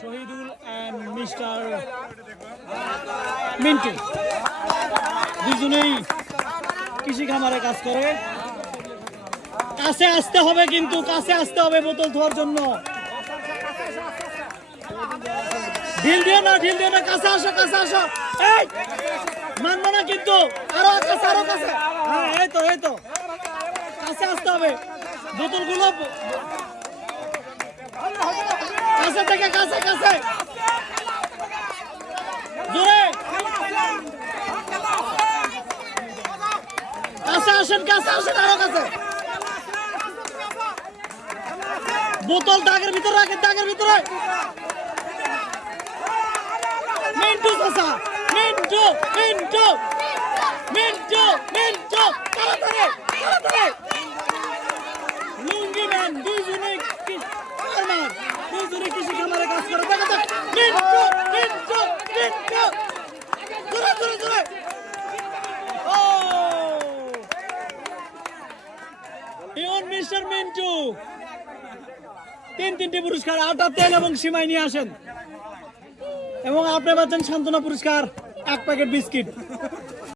Shahidul and mister Mintu দুজনেই কৃষি খামারে কাজ করে। কাছে আসতে হবে, কিন্তু কাছে আসতে হবে বোতল ধোয়ার জন্য। ঢিল দিও না, ঢিল দিও না, কাছে আসো, কাছে আসো। এই মানবো না কিন্তু, আরো কাছে, আরো কাছে। হ্যাঁ, এই তো, এই তো, কাছে আসতে হবে। বোতলগুলো কাছে থেকে, কাছে কাছে, জোরে কাছে আসেন, কাছে আসেন, আরো কাছে। বোতল দাগের ভিতরে রাখেন, দাগের ভিতরে। মিন্টু চাচা, মিন্টু, মিন্টু, মিন্টু, মিন্টু, তাড়াতাড়ি, তাড়াতাড়ি। লুঙ্গি ম্যান দুইজনে দুইজনে কৃষি খামারে কাজ করে। দেখো তো, মিন্টু, মিন্টু, মিন্টু, জোরে জোরে জোরে। ও ইয়ন মিস্টার মিন্টু তিনটি পুরস্কার, আটা, তেল এবং সিমাই নিয়ে আসেন। এবং আপনি পাচ্ছেন সান্ত্বনা পুরস্কার, 1 প্যাকেট বিস্কিট।